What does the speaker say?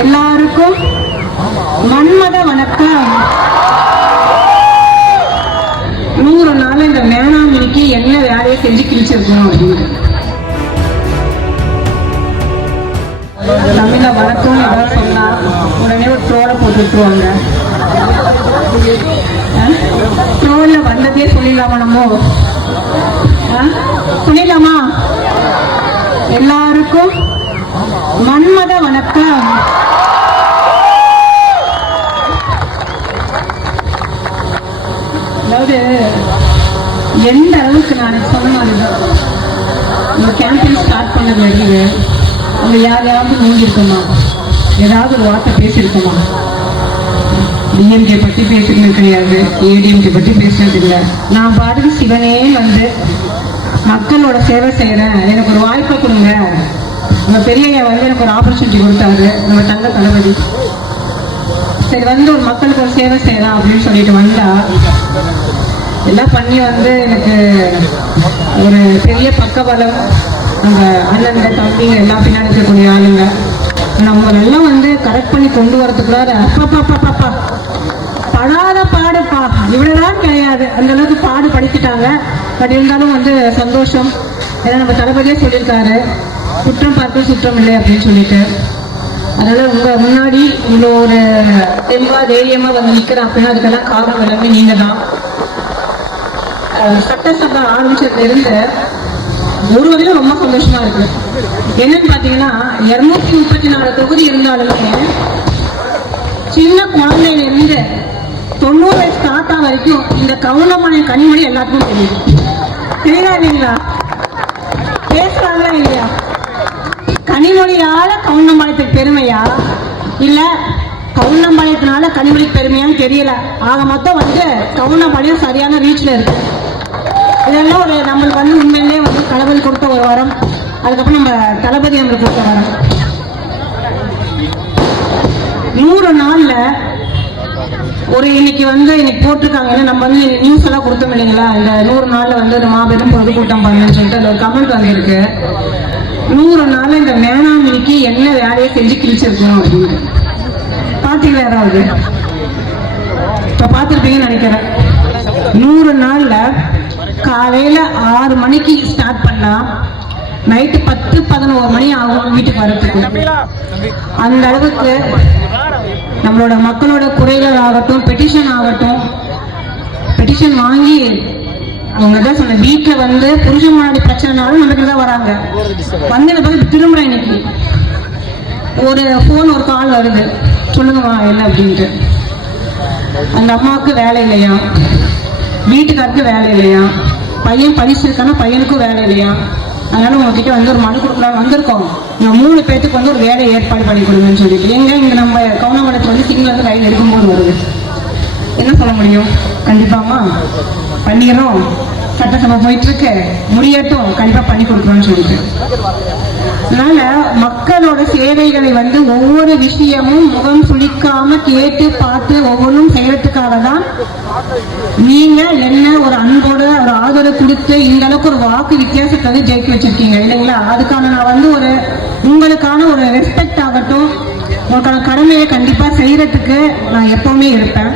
எல்லாருக்கும் மன்மத வணக்கம். 100 நாள் இந்த மேனாமினிக்கு என்ன வேலையை செஞ்சு கிழிச்சிருக்கணும் அப்படின்னு தமிழ வணக்கம் ஏதாவது சொன்னா உடனே ஒரு ட்ரோலை போட்டு விட்டுருவாங்க. ட்ரோல்ல வந்ததே சொல்லிடலாமா? நம்ம சொல்லிடலாமா? எல்லாருக்கும் மன்மத வணக்கம். அதாவது எந்த அளவுக்கு நான் சொன்ன மாதிரிதான் இந்த கேம்பெயின் ஸ்டார்ட் பண்ணது இருக்கு. அவங்க யாரையாவது நோங்கியிருக்கோமா? ஏதாவது ஒரு வார்த்தை பேசியிருக்கோமா? டிஎம்கே பற்றி பேசுறது கிடையாது, ஏடிஎம்கே பற்றி பேசுறது இல்லை. நான் பாட்டுக்கு சிவனே வந்து மக்களோட சேவை செய்யறேன், எனக்கு ஒரு வாய்ப்பை கொடுங்க. நம்ம பெரியய்யா வந்து எனக்கு ஒரு ஆப்பர்ச்சுனிட்டி கொடுத்தாரு, நம்ம தங்க தளபதி. சரி வந்து ஒரு மக்களுக்கு ஒரு சேவை செய்யலாம் அப்படின்னு சொல்லிட்டு வந்தா எல்லாம் பண்ணி வந்து எனக்கு ஒரு பெரிய பக்கபலம். நம்ம அண்ணன் தம்பிங்க எல்லாம் பின்னாடி இருக்கக்கூடிய ஆளுங்க நம்ம எல்லாம் வந்து கரெக்ட் பண்ணி கொண்டு வரதுக்குள்ளார அப்பா படாத பாடுப்பா இவ்வளவுதான் கிடையாது, அந்த அளவுக்கு பாடு படிச்சுட்டாங்க. பட் இருந்தாலும் வந்து சந்தோஷம். ஏன்னா நம்ம தளபதியே சொல்லியிருக்காரு, குற்றம் பார்க்க சுற்றம் இல்லை அப்படின்னு சொல்லிட்டு. அதனால உங்க முன்னாடி இவ்வளோ ஒரு தெம்பா தைரியமா வந்து நிக்கிறேன் அப்படின்னா அதுக்கெல்லாம் காரணம் எல்லாமே நீங்க தான். சட்டசபை ஆரம்பிச்சதுல இருந்து ஒரு வகையில ரொம்ப சந்தோஷமா இருக்கு. என்னன்னு பாத்தீங்கன்னா 234 தொகுதி இருந்தாலுமே சின்ன குழந்தையில இருந்து 90 வயசு தாத்தா வரைக்கும் இந்த கவுண்டமணி கனிமொழி எல்லாத்துக்கும் தெரியும். தெரியுதா இல்லைங்களா? பேசுறாங்களா இல்லையா? கனிமொழியால கவுண்டம்பாளையத்துக்கு பெருமையா இல்ல கவுண்டம்பாளையத்தினால கனிமொழிக்கு பெருமையான்னு தெரியல. ஆக மொத்தம் வந்து கவுண்டம்பாளையம் சரியான ரீச்ல இருக்கு. இதெல்லாம் ஒரு நம்மளுக்கு வந்து உண்மையிலே வந்து தளபதி கொடுத்த ஒரு வரம். அதுக்கப்புறம் நம்ம தளபதி நம்மளுக்கு கொடுத்த வரம். 100 நாள்ல ஒரு இன்னைக்கு போட்டிருக்காங்க. நம்ம வந்து நியூஸ் எல்லாம் கொடுத்தோம் இல்லைங்களா? இந்த 100 நாள்ல வந்து ஒரு மாபெரும் பொதுக்கூட்டம் பண்ணுன்னு சொல்லிட்டு அதுல ஒரு கமெண்ட் வந்திருக்கு. 100 நாள்ல இந்த மேனாமினிக்கு என்ன வேலையை செஞ்சு கிழிச்சிருக்கணும் அப்படின்னு பாத்தீங்களா? யாராவது இப்ப பாத்திருப்பீங்கன்னு நினைக்கிறேன். 100 நாள்ல காலையில 6 மணிக்கு ஸ்டார்ட் பண்ணா நைட்டு 10-11 மணி ஆகும் வீட்டுக்கு வரதுக்கு. அந்த அளவுக்கு நம்மளோட மக்களோட குறைகள் ஆகட்டும், பெட்டிஷன் ஆகட்டும், பெட்டிஷன் வாங்கி அவங்க தான் சொன்ன வீட்டுல வந்து புருஷன் முன்னாடி பிரச்சனைனாலும் நமக்கு தான் வராங்க. வந்து என்ன பார்த்து திரும்புறேன். இன்னைக்கு ஒரு போன் ஒரு கால் வருது, சொல்லுங்கம்மா என்ன அப்படின்ட்டு. அந்த அம்மாவுக்கு வேலை இல்லையா, வீட்டுக்காருக்கு வேலை இல்லையா, பையன் படிச்சிருக்கானா பையனுக்கும் வேலை இல்லையா, அதனால உங்ககிட்ட வந்து ஒரு மனு கொடுக்கலாம் வந்திருக்கோம், நம்ம 3 பேத்துக்கு வந்து ஒரு வேலையை ஏற்பாடு பண்ணி கொடுங்கன்னு சொல்லிட்டு. எங்க இங்க நம்ம கவுண்டமணத்தில் வந்து சிங்கிள் வந்து ரயில் எடுக்கும்போது வருது. என்ன சொல்ல முடியும்? கண்டிப்பாமா பண்ணிடுறோம், சட்டசபை போயிட்டு இருக்கு, முடியட்டும், கண்டிப்பா பண்ணி கொடுக்குறோம்னு சொல்லிட்டு. அதனால மக்களோட சேவைகளை வந்து ஒவ்வொரு விஷயமும் முகம் சுளிக்காம கேட்டு பார்த்து ஒவ்வொன்றும் செய்யறதுக்காக தான் நீங்க என்ன ஒரு அன்போட ஒரு ஆதரவு கொடுத்து இந்த அளவுக்கு ஒரு வாக்கு வித்தியாசத்தை வந்து ஜெயிக்க வச்சிருக்கீங்க இல்லைங்களா? அதுக்கான நான் வந்து ஒரு உங்களுக்கான ஒரு ரெஸ்பெக்ட் ஆகட்டும், உங்களுக்கான கடமையை கண்டிப்பா செய்யறதுக்கு நான் எப்பவுமே இருப்பேன்.